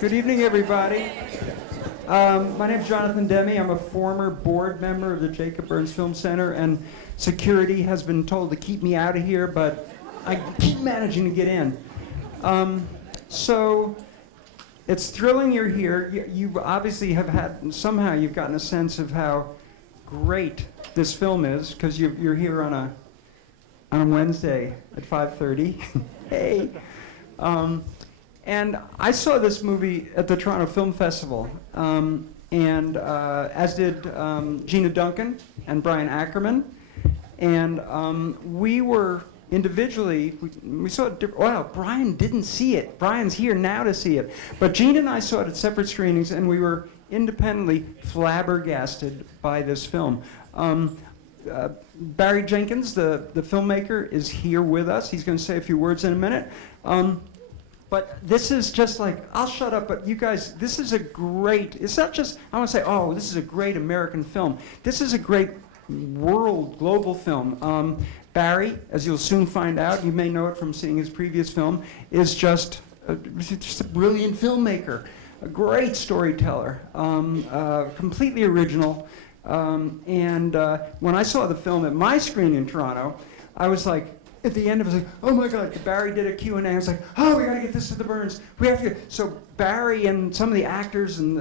Good evening, everybody. My name's Jonathan Demme. I'm a former board member of the Jacob Burns Film Center, and security has been told to keep me out of here, but I keep managing to get in. So it's thrilling you're here. You obviously have had, somehow you've gotten a sense of how great this film is, because you're here on a Wednesday at 5:30. Hey. And I saw this movie at the Toronto Film Festival, and as did Gina Duncan and Brian Ackerman. And we were individually, we saw it, well, Brian didn't see it. Brian's here now to see it. But Gina and I saw it at separate screenings, and we were independently flabbergasted by this film. Barry Jenkins, the filmmaker, is here with us. He's going to say a few words in a minute. But this is just like, I'll shut up, but you guys, this is a great, it's not just, I want to say, oh, this is a great American film. This is a great world, global film. Barry, as you'll soon find out, you may know it from seeing his previous film, is just a brilliant filmmaker, a great storyteller, completely original. And when I saw the film at my screen in Toronto, I was like, at the end, it was like, oh my God, Barry did a Q&A. I was like, oh, we got to get this to the Burns. We have to get. So Barry and some of the actors and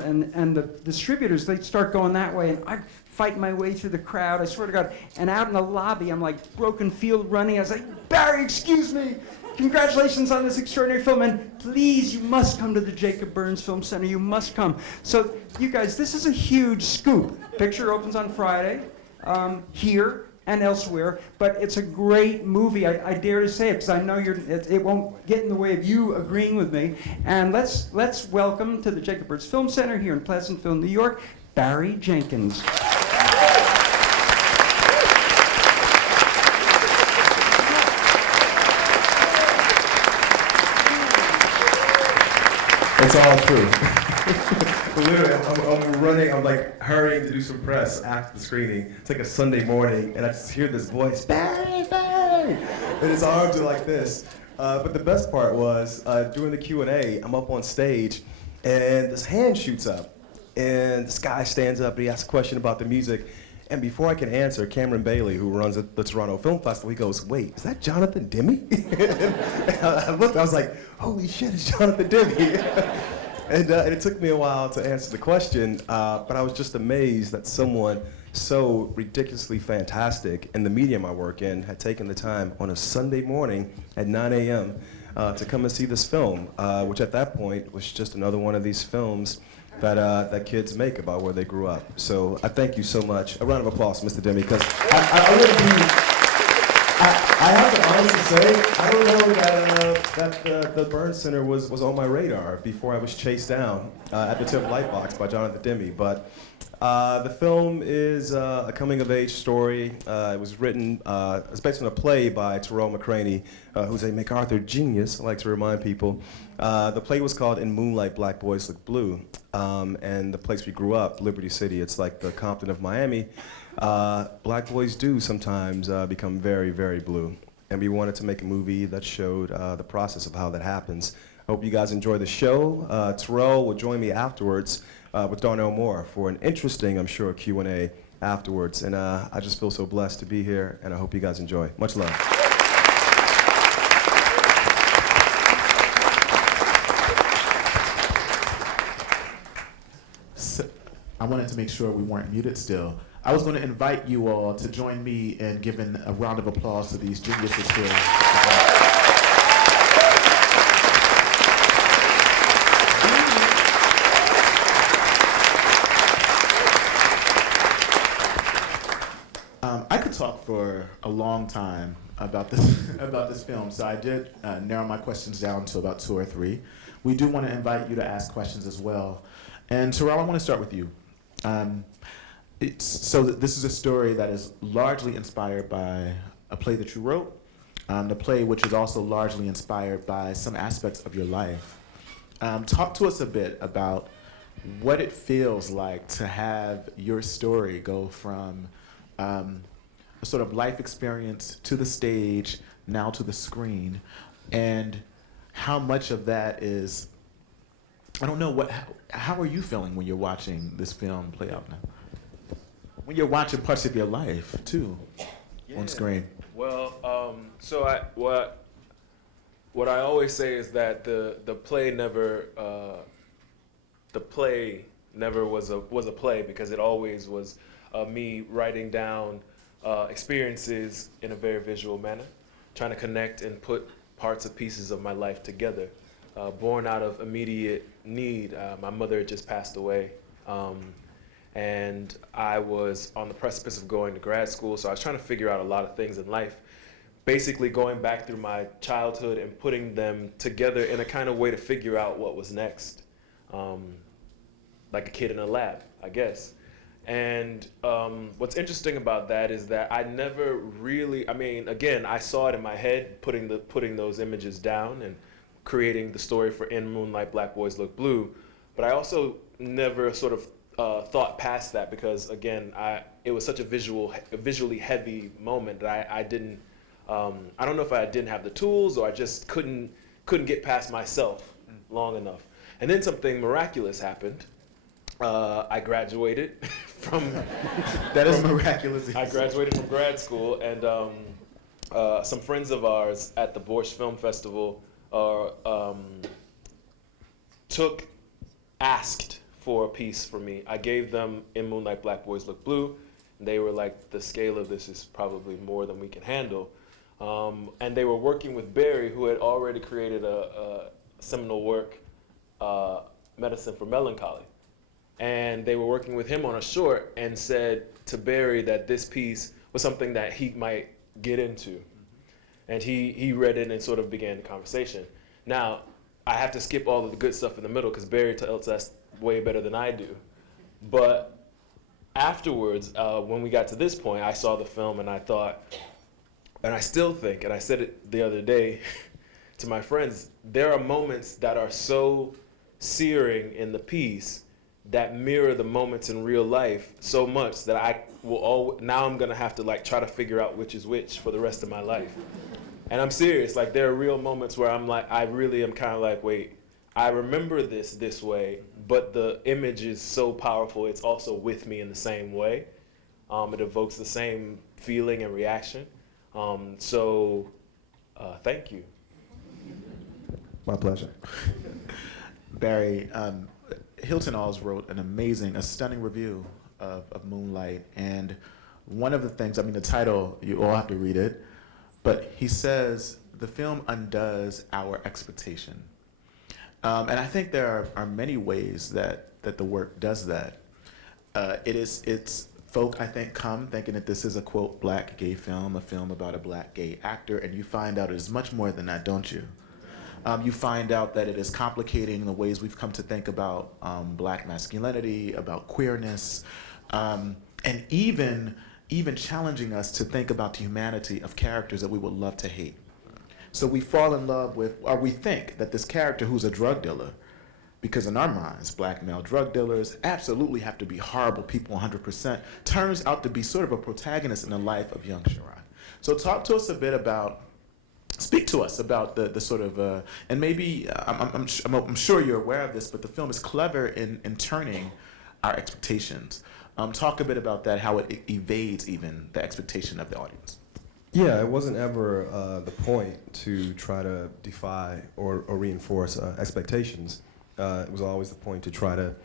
the distributors, they start going that way, and I fight my way through the crowd, I swear to God. And out in the lobby, I'm like broken field running. I was like, Barry, excuse me. Congratulations on this extraordinary film, and please, you must come to the Jacob Burns Film Center. You must come. So you guys, this is a huge scoop. Picture opens on Friday here and elsewhere, but it's a great movie. I dare to say it because I know it won't get in the way of you agreeing with me. And let's welcome to the Jacob Burns Film Center here in Pleasantville, New York, Barry Jenkins. It's all true. Literally, I'm running, I'm like hurrying to do some press after the screening. It's like a Sunday morning, and I just hear this voice, Barry, Barry! And his arms are like this. But the best part was, during the Q&A, I'm up on stage, and this hand shoots up. And this guy stands up, and he asks a question about the music. And before I can answer, Cameron Bailey, who runs the Toronto Film Festival, he goes, wait, is that Jonathan Demme? And I looked, I was like, holy shit, it's Jonathan Demme. And it took me a while to answer the question, but I was just amazed that someone so ridiculously fantastic in the medium I work in had taken the time on a Sunday morning at 9 a.m. To come and see this film, which at that point was just another one of these films that kids make about where they grew up. So I thank you so much. A round of applause, Mr. Demme, because I have to honestly say, I don't know that the Burns Center was on my radar before I was chased down at the Tip Lightbox by Jonathan Demme. But the film is a coming-of-age story. It was written, it's based on a play by Tarell McCraney, who's a MacArthur genius, I like to remind people. The play was called In Moonlight, Black Boys Look Blue. And the place we grew up, Liberty City, it's like the Compton of Miami. Black boys do sometimes become very, very blue. And we wanted to make a movie that showed the process of how that happens. I hope you guys enjoy the show. Tarell will join me afterwards with Darnell Moore for an interesting, I'm sure, Q&A afterwards. And I just feel so blessed to be here, and I hope you guys enjoy. Much love. I wanted to make sure we weren't muted still. I was going to invite you all to join me in giving a round of applause to these geniuses here. I could talk for a long time about this film, so I did narrow my questions down to about 2 or 3. We do want to invite you to ask questions as well. And Tarell, I want to start with you. So this is a story that is largely inspired by a play that you wrote, the play which is also largely inspired by some aspects of your life. Talk to us a bit about what it feels like to have your story go from a sort of life experience to the stage, now to the screen, and how much of that is I don't know how are you feeling when you're watching this film play out now? When you're watching parts of your life too on screen. Well, what I always say is that the play never was a play, because it always was me writing down experiences in a very visual manner, trying to connect and put parts of pieces of my life together. Born out of immediate need. My mother had just passed away, and I was on the precipice of going to grad school, so I was trying to figure out a lot of things in life. Basically going back through my childhood and putting them together in a kind of way to figure out what was next. Like a kid in a lab, I guess. And what's interesting about that is that I never really, again, I saw it in my head, putting those images down and creating the story for In Moonlight, Black Boys Look Blue. But I also never sort of thought past that, because again, it was such a visually heavy moment that I didn't, I don't know if I didn't have the tools, or I just couldn't get past myself long enough. And then something miraculous happened. I graduated from That is miraculous. I graduated from grad school, and some friends of ours at the Borscht Film Festival asked for a piece for me. I gave them In Moonlight, Black Boys Look Blue, and they were like, the scale of this is probably more than we can handle. And they were working with Barry, who had already created a seminal work, Medicine for Melancholy. And they were working with him on a short, and said to Barry that this piece was something that he might get into. And he read it and sort of began the conversation. Now, I have to skip all of the good stuff in the middle, because Barry tells us way better than I do. But afterwards, when we got to this point, I saw the film and I thought, and I still think, and I said it the other day to my friends, there are moments that are so searing in the piece that mirror the moments in real life so much that I will now I'm gonna have to like try to figure out which is which for the rest of my life. And I'm serious, like there are real moments where I'm like, I really am kind of like, wait, I remember this way, but the image is so powerful, it's also with me in the same way. It evokes the same feeling and reaction. Thank you. My pleasure. Barry, Hilton Alls wrote a stunning review of Moonlight, and one of the things, the title, you all have to read it, but he says the film undoes our expectation. And I think there are many ways that the work does that. It's folk, I think, come thinking that this is a, quote, black gay film, a film about a black gay actor, and you find out it is much more than that, don't you? You find out that it is complicating the ways we've come to think about black masculinity, about queerness, and even challenging us to think about the humanity of characters that we would love to hate. So we fall in love with, or we think that this character who's a drug dealer, because in our minds, black male drug dealers absolutely have to be horrible people 100%, turns out to be sort of a protagonist in the life of young Sharon. So talk to us a bit about, speak to us about the sort of, and maybe, I'm sure you're aware of this, but the film is clever in turning our expectations. Talk a bit about that, how it evades even the expectation of the audience. Yeah, it wasn't ever the point to try to defy or reinforce expectations. It was always the point to try to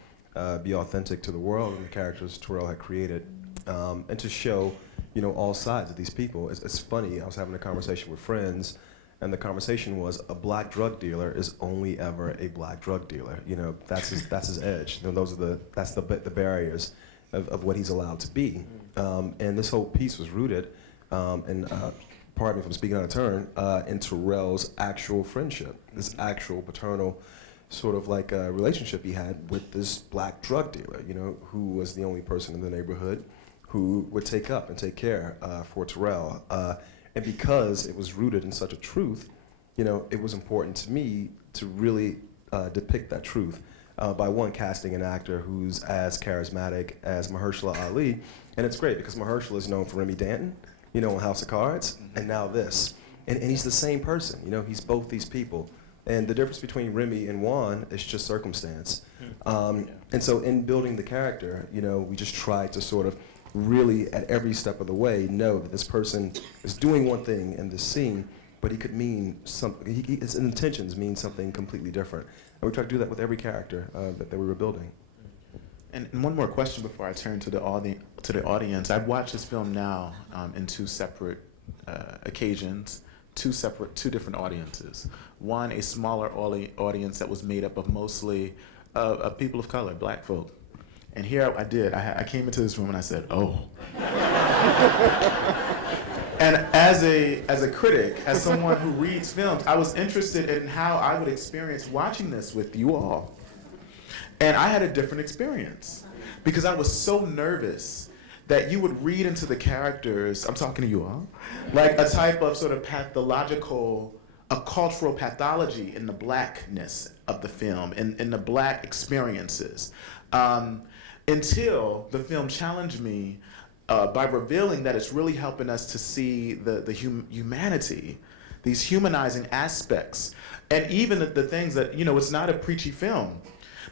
be authentic to the world and the characters Tarell had created, and to show, all sides of these people. It's funny, I was having a conversation with friends, and the conversation was, a black drug dealer is only ever a black drug dealer. That's his edge. That's the barriers of what he's allowed to be. And this whole piece was rooted, and pardon me if I'm speaking out of turn, in Tarell's actual friendship, this actual paternal sort of like a relationship he had with this black drug dealer, who was the only person in the neighborhood who would take up and take care for Tarell. And because it was rooted in such a truth, it was important to me to really depict that truth by one, casting an actor who's as charismatic as Mahershala Ali. And it's great because Mahershala is known for Remy Danton, on House of Cards, and now this. And he's the same person, he's both these people, And the difference between Remy and Juan is just circumstance. And so in building the character, you know, we just try to sort of really at every step of the way know that this person is doing one thing in this scene, but he could mean something, his intentions mean something completely different. And we try to do that with every character that we were building. And one more question before I turn to the audience. I've watched this film now in two separate occasions, two different audiences. One, a smaller audience that was made up of mostly of people of color, black folk. And here I came into this room and I said, oh. And as a critic, as someone who reads films, I was interested in how I would experience watching this with you all. And I had a different experience because I was so nervous that you would read into the characters, I'm talking to you all, like a type of sort of pathological, a cultural pathology in the blackness of the film, in the black experiences. Until the film challenged me by revealing that it's really helping us to see the humanity, these humanizing aspects, and even the things that, you know, it's not a preachy film,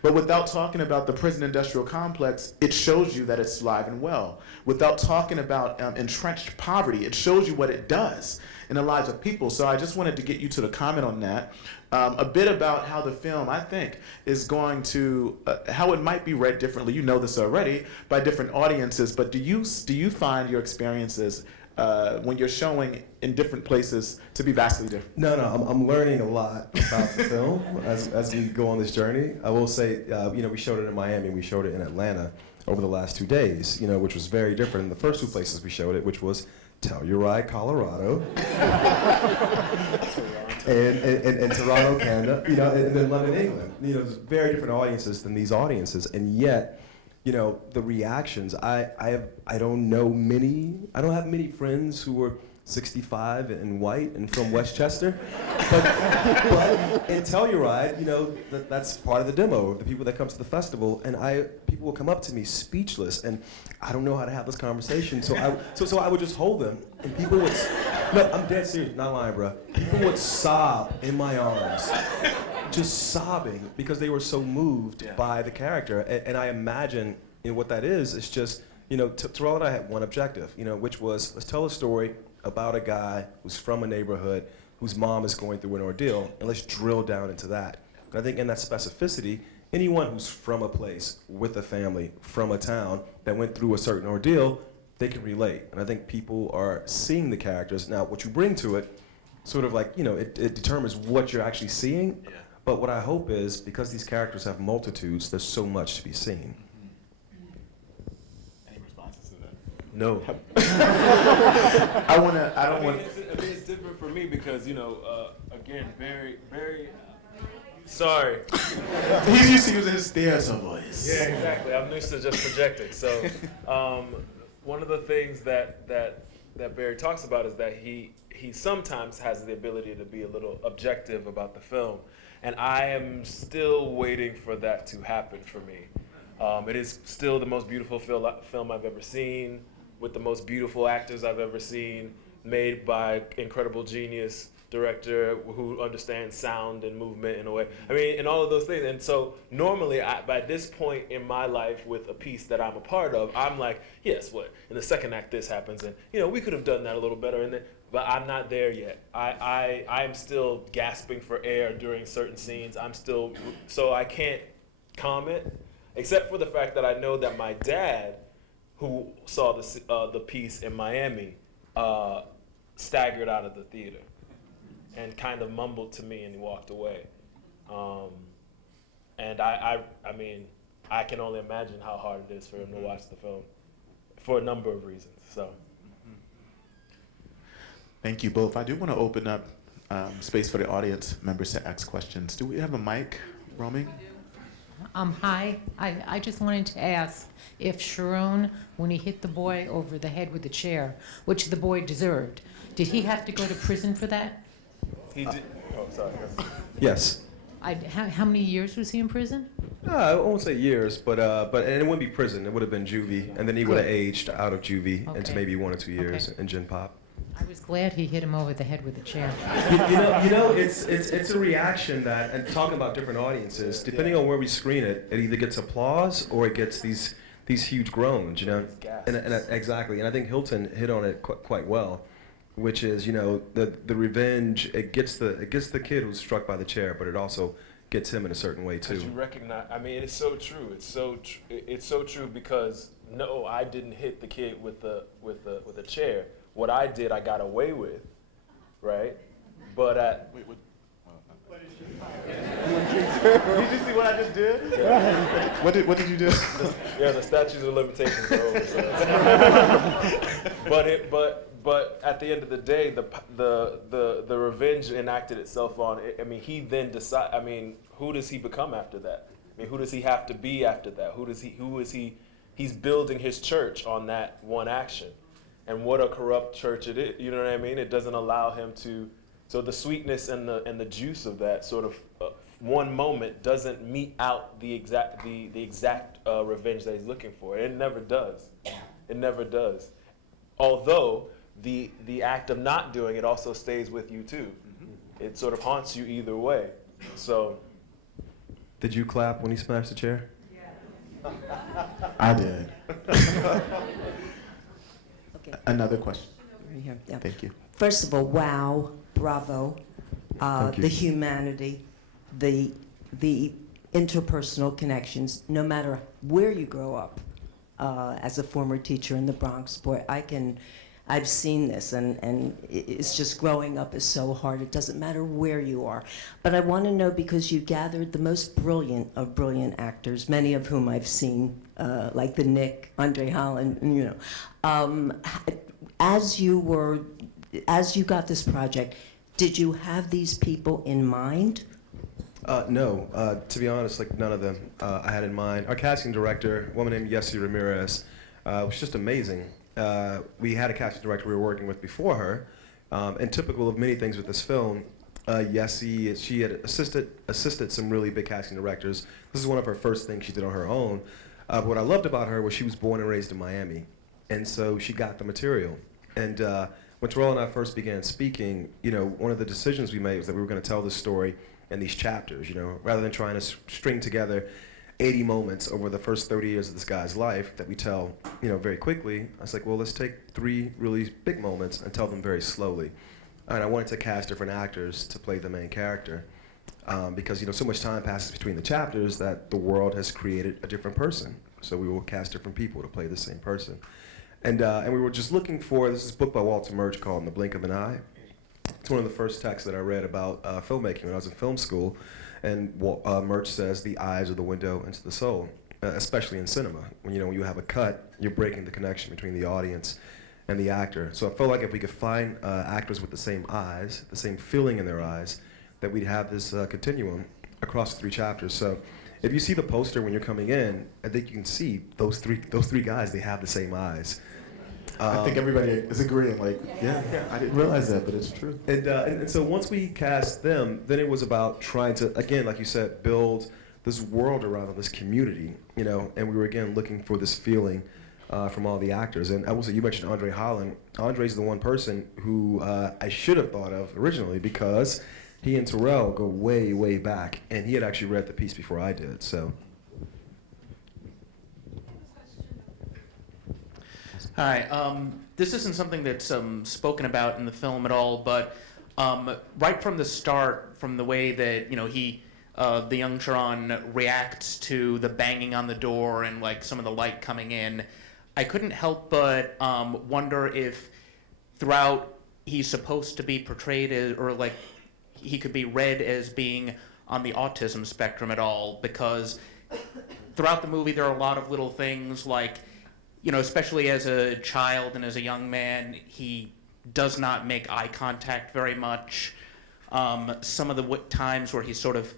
but without talking about the prison industrial complex, it shows you that it's alive and well. Without talking about entrenched poverty, it shows you what it does in the lives of people. So I just wanted to get you to the comment on that. A bit about how the film, I think, is going to, how it might be read differently. You know this already, by different audiences, but do you find your experiences when you're showing in different places to be vastly different? No, I'm learning a lot about the film as we go on this journey. I will say, you know, we showed it in Miami, we showed it in Atlanta over the last 2 days, you know, which was very different than the first 2 places we showed it, which was Telluride, Colorado, and Toronto, Canada, you know, and then London, England. You know, there's very different audiences than these audiences, and yet, you know, the reactions. I don't have many friends who are 65 and white and from Westchester, but in Telluride, you know, that's part of the demo. The people that come to the festival, and people will come up to me speechless, and I don't know how to have this conversation. So I would just hold them, and people would. No, I'm dead serious, not lying, bro. People would sob in my arms, just sobbing because they were so moved by the character. And I imagine, you know, what that is just, you know, Tarell and I had one objective, you know, which was let's tell a story about a guy who's from a neighborhood whose mom is going through an ordeal, and let's drill down into that. And I think in that specificity, anyone who's from a place with a family, from a town that went through a certain ordeal, they can relate. And I think people are seeing the characters. Now, what you bring to it, sort of like, you know, it determines what you're actually seeing. Yeah. But what I hope is, because these characters have multitudes, there's so much to be seen. Any responses to that? No. I don't want. It's different for me because, you know, again, very, sorry. He's used to using his theater voice. Yeah, exactly. I'm used to just projecting. So, one of the things that Barry talks about is that he sometimes has the ability to be a little objective about the film, and I am still waiting for that to happen for me. It is still the most beautiful film I've ever seen, with the most beautiful actors I've ever seen, made by incredible genius director who understands sound and movement in a way. I mean, and all of those things. And so normally, by this point in my life with a piece that I'm a part of, I'm like, yes, what? In the second act, this happens, and you know, we could have done that a little better. But I'm not there yet. I'm still gasping for air during certain scenes. So I can't comment, except for the fact that I know that my dad, who saw the piece in Miami, staggered out of the theater and kind of mumbled to me and he walked away. And I mean, I can only imagine how hard it is for him to watch the film for a number of reasons. So. Thank you both. I do want to open up space for the audience members to ask questions. Do we have a mic roaming? Hi. I just wanted to ask if Sharon, when he hit the boy over the head with the chair, which the boy deserved, did he have to go to prison for that? He did. Oh, sorry. Yes. How many years was he in prison? I won't say years, but and it wouldn't be prison. It would have been juvie, and then he would have aged out of juvie into maybe 1 or 2 years in Gen Pop. I was glad he hit him over the head with a chair. It's a reaction that, and talking about different audiences, depending on where we screen it, it either gets applause or it gets these huge groans, you know. And exactly, and I think Hilton hit on it quite well, which is, you know, the revenge. It gets the kid who's struck by the chair, but it also gets him in a certain way too. Because you recognize, I mean, it's so true. It's so true because no, I didn't hit the kid with a chair. What I did, I got away with, right? But Wait, what? Did you see what I just did? Yeah. What did you do? The statutes of limitations are over. So. But at the end of the day, the revenge enacted itself on. I mean, he then decide. I mean, who does he become after that? I mean, who does he have to be after that? Who is he? He's building his church on that one action, and what a corrupt church it is. You know what I mean? It doesn't allow him to. So the sweetness and the juice of that sort of one moment doesn't mete out the exact revenge that he's looking for. It never does. It never does. Although the act of not doing it also stays with you too. Mm-hmm. It sort of haunts you either way. So. Did you clap when he smashed the chair? Yeah. I did. Okay. Another question. Right here, yeah. Thank you. First of all, wow, bravo, Thank you. the humanity, the interpersonal connections, no matter where you grow up. As a former teacher in the Bronx, boy, I've seen this, and it's just growing up is so hard. It doesn't matter where you are. But I want to know, because you gathered the most brilliant of brilliant actors, many of whom I've seen, like the Nick, Andre Holland, you know. As you got this project, did you have these people in mind? No, to be honest, like none of them I had in mind. Our casting director, a woman named Yessi Ramirez, was just amazing. We had a casting director we were working with before her, and typical of many things with this film, Yessi, she had assisted some really big casting directors. This is one of her first things she did on her own. But what I loved about her was she was born and raised in Miami, and so she got the material. And when Tarell and I first began speaking, you know, one of the decisions we made was that we were going to tell this story in these chapters, you know, rather than trying to string together 80 moments over the first 30 years of this guy's life that we tell, you know, very quickly. I was like, well, let's take 3 really big moments and tell them very slowly. And I wanted to cast different actors to play the main character because, you know, so much time passes between the chapters that the world has created a different person. So we will cast different people to play the same person. And we were just looking for, this is a book by Walter Murch called In the Blink of an Eye. It's one of the first texts that I read about filmmaking when I was in film school. And Murch says the eyes are the window into the soul, especially in cinema. When you have a cut, you're breaking the connection between the audience and the actor. So I felt like if we could find actors with the same eyes, the same feeling in their eyes, that we'd have this continuum across the 3 chapters. So if you see the poster when you're coming in, I think you can see those three guys, they have the same eyes. I think everybody is agreeing, like, yeah, I didn't realize that, but it's true. And so once we cast them, then it was about trying to, again, like you said, build this world around them, this community, you know, and we were, again, looking for this feeling from all the actors. And I will say, you mentioned Andre Holland. Andre's the one person who I should have thought of originally because he and Tarell go way, way back, and he had actually read the piece before I did, so. Hi. This isn't something that's spoken about in the film at all, but right from the start, from the way that the young Sharon reacts to the banging on the door and like some of the light coming in, I couldn't help but wonder if throughout he's supposed to be portrayed as, or like he could be read as being on the autism spectrum at all, because throughout the movie there are a lot of little things like, especially as a child and as a young man, he does not make eye contact very much. Some of the times where he's sort of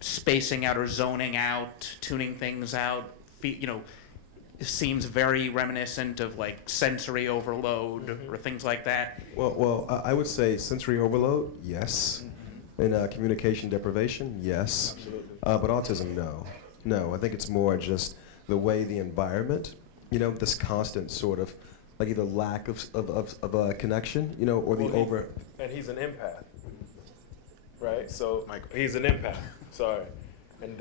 spacing out or zoning out, tuning things out, seems very reminiscent of like sensory overload or things like that. Well, I would say sensory overload, yes. And communication deprivation, yes. But autism, no. No, I think it's more just the way the environment, this constant sort of like either lack of a connection, you know, or the Well, over. And he's an empath, right? So Michael. he's an empath. Sorry, and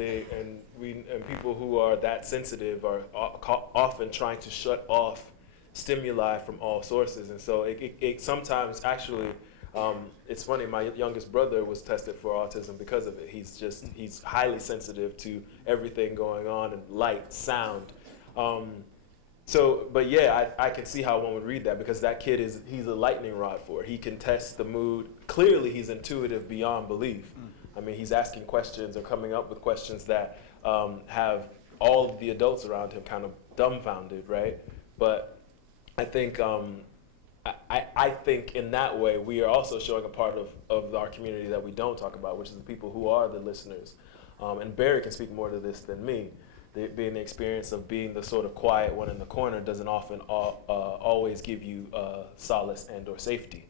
people who are that sensitive are often trying to shut off stimuli from all sources, and so it sometimes actually. It's funny. My youngest brother was tested for autism because of it. He's highly sensitive to everything going on and light, sound. But yeah, I can see how one would read that because that kid he's a lightning rod for it. He can test the mood. Clearly, he's intuitive beyond belief. I mean, he's asking questions or coming up with questions that have all of the adults around him kind of dumbfounded, right? But I think I think in that way we are also showing a part of our community that we don't talk about, which is the people who are the listeners. And Barry can speak more to this than me. Being the experience of being the sort of quiet one in the corner doesn't often always give you solace and or safety.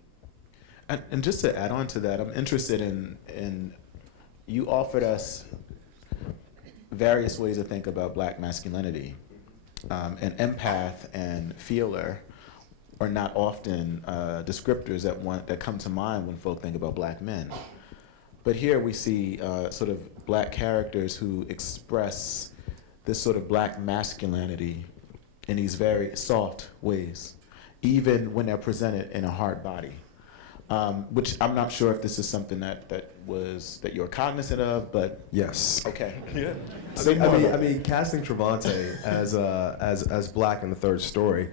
And just to add on to that, I'm interested in you offered us various ways to think about Black masculinity. An empath and feeler are not often descriptors that come to mind when folk think about Black men. But here we see sort of Black characters who express this sort of Black masculinity in these very soft ways, even when they're presented in a hard body. Which I'm not sure if this is something that you're cognizant of, but Yes. okay. Yeah. I mean, casting Trevante as Black in the third story,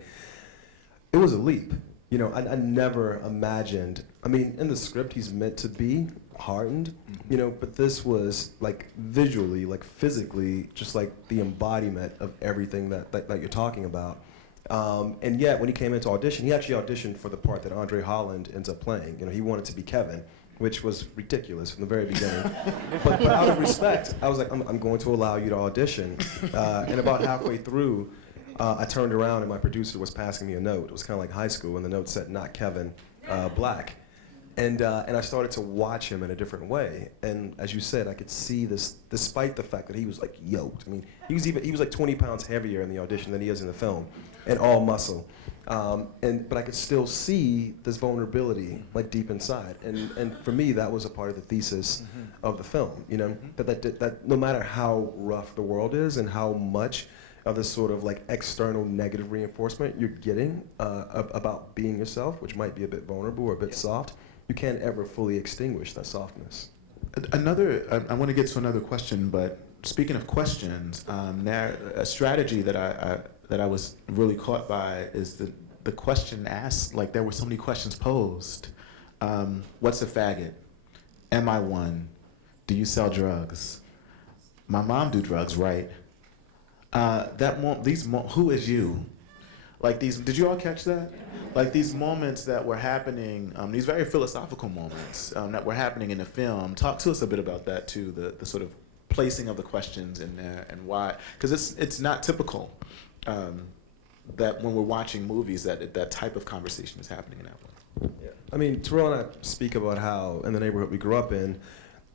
it was a leap. You know, I never imagined. I mean, in the script, he's meant to be hardened, you know, but this was like visually, like physically, just like the embodiment of everything that you're talking about. And yet, when he came into audition, he actually auditioned for the part that Andre Holland ends up playing. You know, he wanted to be Kevin, which was ridiculous from the very beginning. but out of respect, I was like, I'm going to allow you to audition. And about halfway through, I turned around and my producer was passing me a note. It was kind of like high school, and the note said, "Not Kevin, Black." And I started to watch him in a different way. And as you said, I could see this, despite the fact that he was like yoked. I mean, he was like 20 pounds heavier in the audition than he is in the film, and all muscle. But I could still see this vulnerability like deep inside. And for me, that was a part of the thesis of the film. You know, that no matter how rough the world is and how much of this sort of like external negative reinforcement you're getting about being yourself, which might be a bit vulnerable or a bit soft, you can't ever fully extinguish that softness. I want to get to another question, but speaking of questions, a strategy that I was really caught by is the question asked, like there were so many questions posed. What's a faggot? Am I one? Do you sell drugs? My mom do drugs, right? Who is you? Like these, did you all catch that? Like these moments that were happening, these very philosophical moments that were happening in the film. Talk to us a bit about that too, the sort of placing of the questions in there and why, because it's not typical that when we're watching movies that type of conversation is happening in that way. Yeah. I mean, Tarell and I speak about how in the neighborhood we grew up in,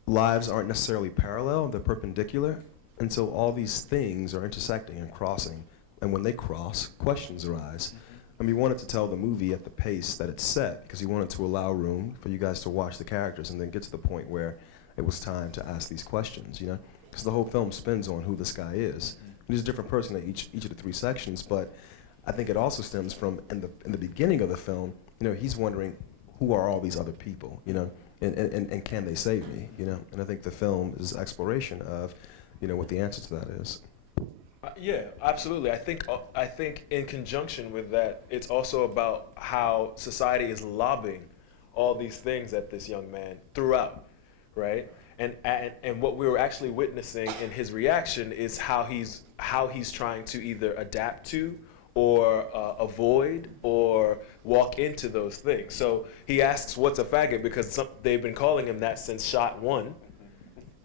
lives aren't necessarily parallel, they're perpendicular. And so all these things are intersecting and crossing. And when they cross, questions arise. And we wanted to tell the movie at the pace that it's set because we wanted to allow room for you guys to watch the characters and then get to the point where it was time to ask these questions, you know? Because the whole film spins on who this guy is. And he's a different person in each of the three sections, but I think it also stems from, in the beginning of the film, you know, he's wondering, who are all these other people, you know? And can they save me, you know? And I think the film is exploration of, you know, what the answer to that is. Yeah, absolutely. I think in conjunction with that, it's also about how society is lobbing all these things at this young man throughout, right? And what we were actually witnessing in his reaction is how he's trying to either adapt to or avoid or walk into those things. So he asks, "What's a faggot?" because they've been calling him that since shot one.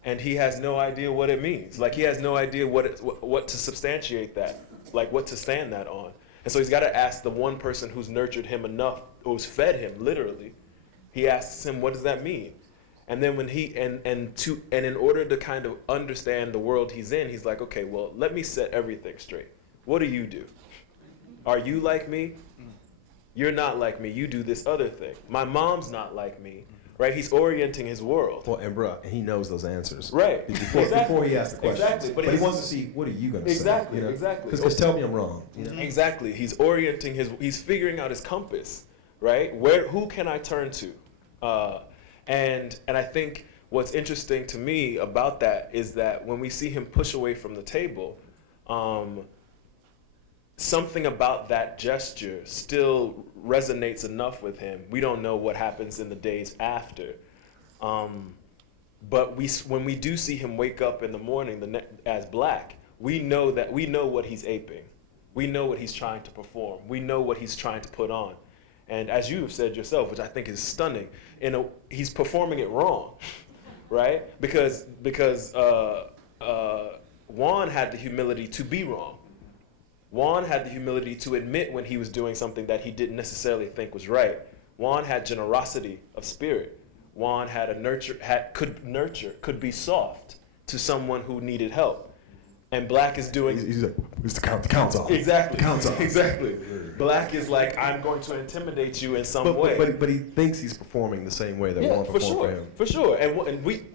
And he has no idea what it means. Like, he has no idea what to substantiate that, like what to stand that on. And so he's got to ask the one person who's nurtured him enough, who's fed him literally. He asks him, "What does that mean?" And then when in order to kind of understand the world he's in, he's like, "Okay, well, let me set everything straight. What do you do? Are you like me? You're not like me. You do this other thing. My mom's not like me, right? He's orienting his world. Well, and bruh, he knows those answers. Right. Before he asks the questions. Exactly. But he wants to see, what are you going to say? Exactly, exactly. Because tell me I'm wrong. You know? Exactly. He's orienting he's figuring out his compass, right? Who can I turn to? And I think what's interesting to me about that is that when we see him push away from the table, something about that gesture still resonates enough with him. We don't know what happens in the days after. But when we do see him wake up in the morning as Black, we know what he's aping. We know what he's trying to perform. We know what he's trying to put on. And as you have said yourself, which I think is stunning, he's performing it wrong, right? Because Juan had the humility to be wrong. Juan had the humility to admit when he was doing something that he didn't necessarily think was right. Juan had generosity of spirit. Juan had could be soft to someone who needed help. And Black is doing. He's like, the count's off. Exactly. The count's off. Exactly. Black is like, I'm going to intimidate you in some way. But he thinks he's performing the same way that Juan performed for him. For sure. And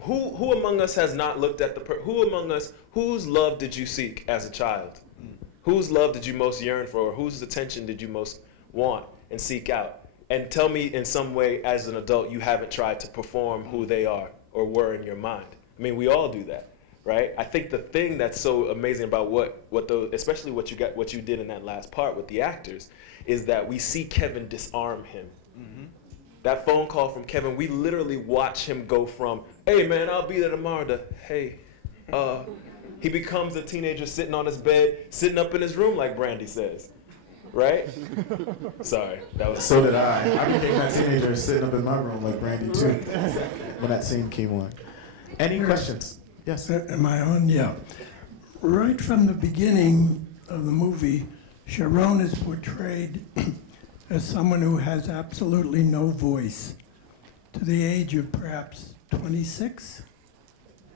who among us has not looked at who among us, whose love did you seek as a child? Whose love did you most yearn for? Or whose attention did you most want and seek out? And tell me in some way as an adult you haven't tried to perform who they are or were in your mind. I mean, we all do that, right? I think the thing that's so amazing about especially what you did in that last part with the actors, is that we see Kevin disarm him. Mm-hmm. That phone call from Kevin, we literally watch him go from, hey man, I'll be there tomorrow, to, hey, he becomes a teenager sitting on his bed, sitting up in his room like Brandy says, right? Sorry, that was. So did I. I became that teenager sitting up in my room like Brandy too, when that scene came on. Any questions? Yes. Am I on? Yeah. Right from the beginning of the movie, Sharon is portrayed as someone who has absolutely no voice, to the age of perhaps 26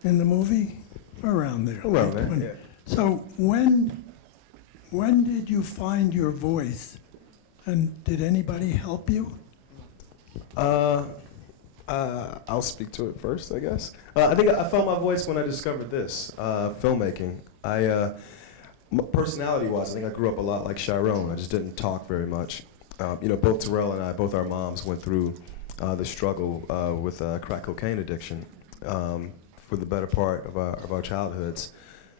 in the movie, around there. Around there, When- yeah. So when did you find your voice, and did anybody help you? I'll speak to it first, I guess. I think I found my voice when I discovered this, filmmaking. Personality-wise, I think I grew up a lot like Sharon. I just didn't talk very much. Both Tarell and I, both our moms went through the struggle with crack cocaine addiction for the better part of our childhoods.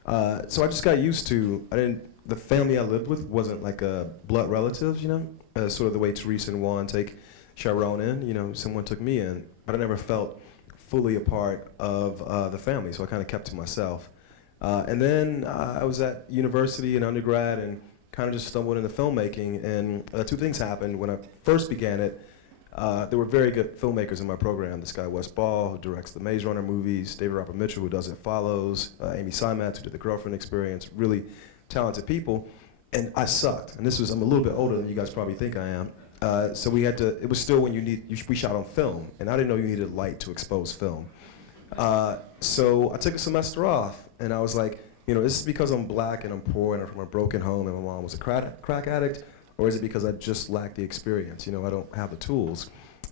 So I just got used to, the family I lived with wasn't like blood relatives, sort of the way Teresa and Juan take Sharon in, someone took me in, but I never felt fully a part of the family, so I kind of kept to myself. And then I was at university and undergrad and kind of just stumbled into filmmaking, and two things happened. When I first began it, there were very good filmmakers in my program. This guy, Wes Ball, who directs the Maze Runner movies, David Robert Mitchell, who does It Follows, Amy Simats, who did The Girlfriend Experience, really talented people, and I sucked. And I'm a little bit older than you guys probably think I am. So we had to, it was still when we shot on film, and I didn't know you needed light to expose film. So I took a semester off, and I was like, is this because I'm Black and I'm poor and I'm from a broken home and my mom was a crack addict, or is it because I just lack the experience? I don't have the tools.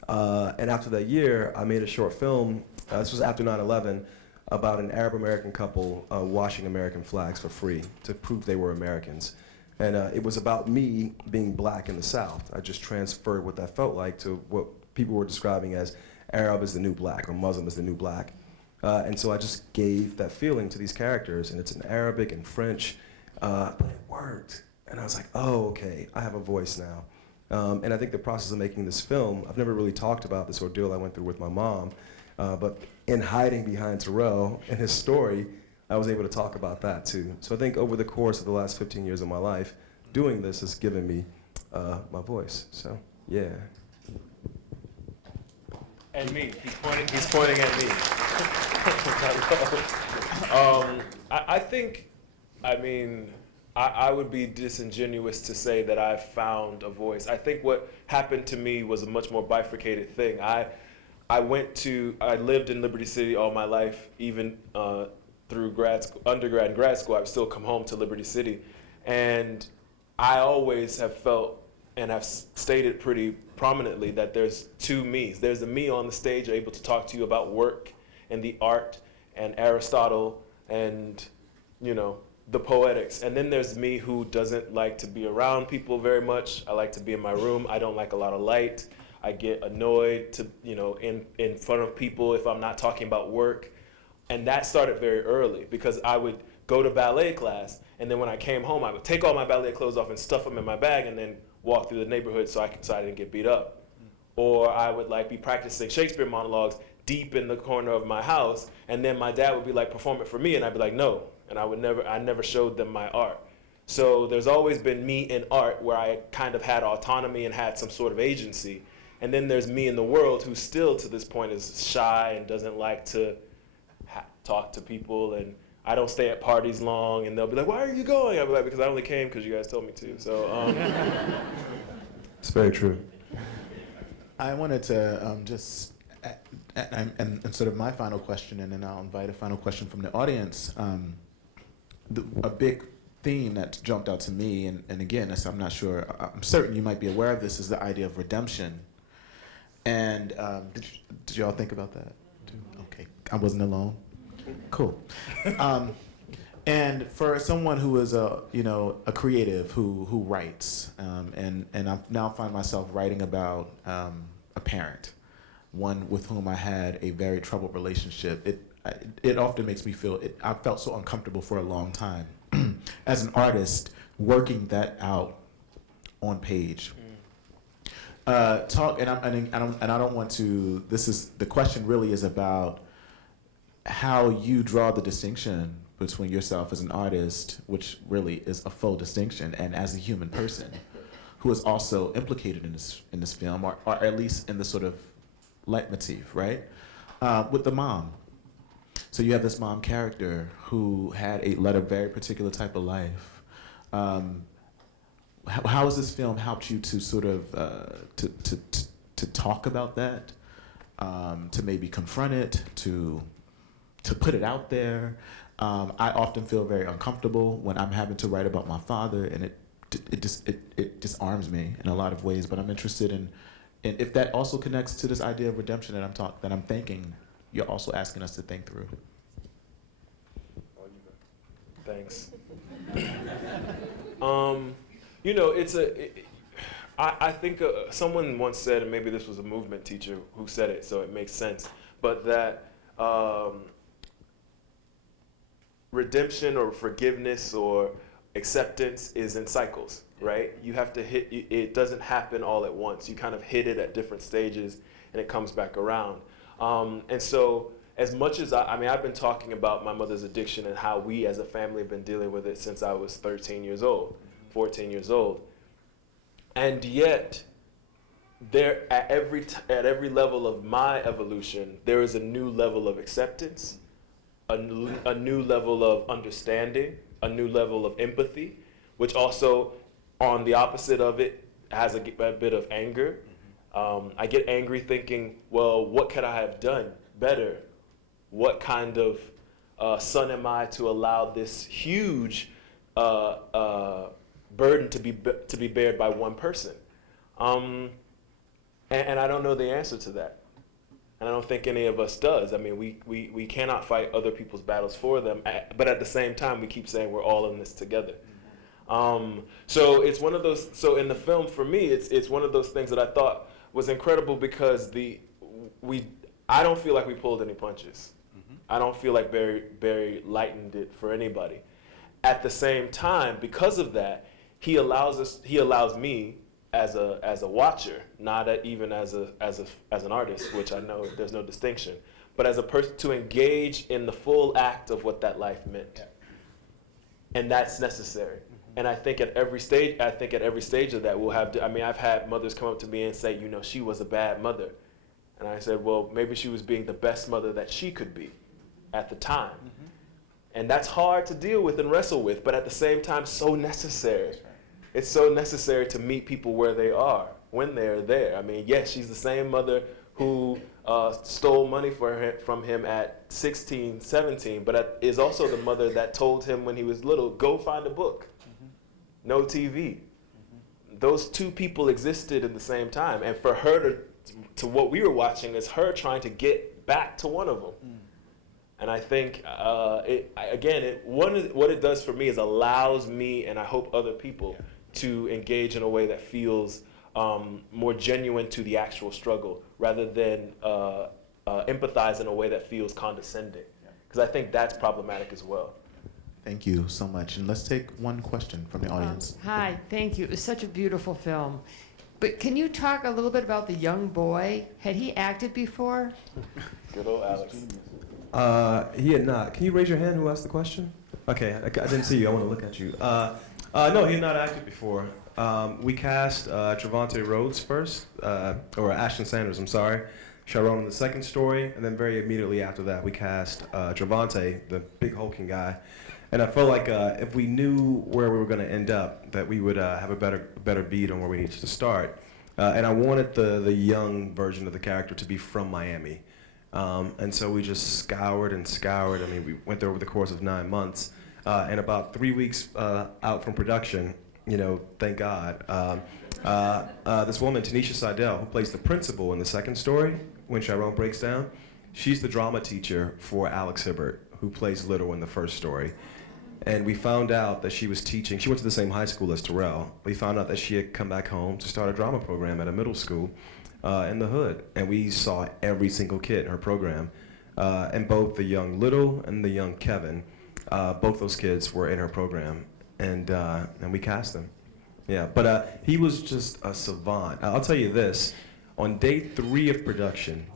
And after that year, I made a short film, this was after 9/11, about an Arab American couple washing American flags for free to prove they were Americans. And it was about me being Black in the South. I just transferred what that felt like to what people were describing as Arab is the new Black or Muslim is the new Black. And so I just gave that feeling to these characters, and it's in Arabic and French, but it worked. And I was like, oh, okay, I have a voice now. And I think the process of making this film, I've never really talked about this ordeal I went through with my mom, but in hiding behind Tarell and his story, I was able to talk about that too. So I think over the course of the last 15 years of my life, doing this has given me my voice. So, yeah. And me. He's pointing at me. I would be disingenuous to say that I found a voice. I think what happened to me was a much more bifurcated thing. I lived in Liberty City all my life, even through undergrad and grad school. I would still come home to Liberty City. And I always have felt and I've stated pretty prominently that there's two me's. There's the me on the stage able to talk to you about work and the art and Aristotle and, you know, the poetics. And then there's me who doesn't like to be around people very much. I like to be in my room. I don't like a lot of light. I get annoyed to, you know, in front of people if I'm not talking about work. And that started very early because I would go to ballet class, and then when I came home, I would take all my ballet clothes off and stuff them in my bag and then walk through the neighborhood so I didn't get beat up. Or I would like be practicing Shakespeare monologues deep in the corner of my house, and then my dad would be like, perform it for me, and I'd be like, no. And I never showed them my art. So there's always been me in art where I kind of had autonomy and had some sort of agency. And then there's me in the world who still to this point is shy and doesn't like to talk to people, and I don't stay at parties long, and they'll be like, why are you going? I'll be like, because I only came because you guys told me to. So It's very true. I wanted to just, and sort of my final question, and then I'll invite a final question from the audience. A big theme that jumped out to me, and again, I'm not sure, I'm certain you might be aware of this, is the idea of redemption. And did y'all think about that? Okay, I wasn't alone. Cool. And for someone who is a creative who writes, and I now find myself writing about a parent, one with whom I had a very troubled relationship. It often makes me feel, I felt so uncomfortable for a long time. As an artist, working that out on page. I don't want to, the question really is about how you draw the distinction between yourself as an artist, which really is a faux distinction, and as a human person who is also implicated in this film, or at least in the sort of leitmotif, right? With the mom. So you have this mom character who led a very particular type of life. How has this film helped you to sort of to talk about that, to maybe confront it, to put it out there? I often feel very uncomfortable when I'm having to write about my father, and it disarms me in a lot of ways. But I'm interested in if that also connects to this idea of redemption that I'm thinking you're also asking us to think through. Thanks. I think someone once said, and maybe this was a movement teacher who said it, so it makes sense, but that redemption or forgiveness or acceptance is in cycles, right? You have to it doesn't happen all at once. You kind of hit it at different stages, and it comes back around. And so as much as I've been talking about my mother's addiction and how we as a family have been dealing with it since I was 14 years old. And yet, at every level of my evolution, there is a new level of acceptance, a new level of understanding, a new level of empathy, which also, on the opposite of it, has a bit of anger. I get angry thinking, well, what could I have done better? What kind of son am I to allow this huge burden to be bared by one person? And I don't know the answer to that. And I don't think any of us does. I mean, we cannot fight other people's battles for them, but at the same time, we keep saying we're all in this together. So it's one of those, so in the film, for me, it's one of those things that I thought was incredible because I don't feel like we pulled any punches. I don't feel like Barry lightened it for anybody. At the same time, because of that, he allows me as a watcher, not even as an artist, which I know there's no distinction, but as a person to engage in the full act of what that life meant. And that's necessary. And I think at every stage of that we'll have, I've had mothers come up to me and say, she was a bad mother. And I said, well, maybe she was being the best mother that she could be at the time. And that's hard to deal with and wrestle with, but at the same time, so necessary. It's so necessary to meet people where they are, when they're there. I mean, yes, she's the same mother who stole money from him at 16, 17, but is also the mother that told him when he was little, go find a book. No TV. those two people existed in the same time, and for her to what we were watching is her trying to get back to one of them. And I think what it does for me is allows me, and I hope other people, to engage in a way that feels more genuine to the actual struggle, rather than empathize in a way that feels condescending. Because I think that's problematic as well. Thank you so much. And let's take one question from the audience. Hi, thank you. It was such a beautiful film. But can you talk a little bit about the young boy? Had he acted before? Good old Alex. He had not. Can you raise your hand who asked the question? Okay, I didn't see you. I want to look at you. No, he had not acted before. We cast Trevante Rhodes first, or Ashton Sanders, I'm sorry. Sharon in the second story, and then very immediately after that, we cast Trevante, the big hulking guy. And I felt like if we knew where we were going to end up, that we would have a better beat on where we needed to start. And I wanted the young version of the character to be from Miami. And so we just scoured and scoured. I mean, we went there over the course of 9 months. And about 3 weeks out from production, thank God, this woman, Tanisha Seidel, who plays the principal in the second story, when Sharon breaks down, she's the drama teacher for Alex Hibbert, who plays Little in the first story. And we found out that she was teaching, she went to the same high school as Tarell. We found out that she had come back home to start a drama program at a middle school in the hood. And we saw every single kid in her program. And both the young Little and the young Kevin, both those kids were in her program. And we cast them. Yeah, but he was just a savant. I'll tell you this, on day 3 of production,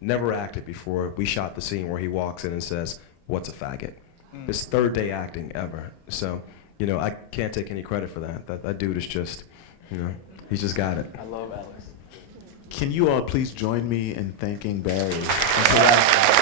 never acted before, we shot the scene where he walks in and says, "What's a faggot?" His 3rd day acting ever. So, I can't take any credit for that. That dude is just, he's just got it. I love Alex. Can you all please join me in thanking Barry? And Tarell.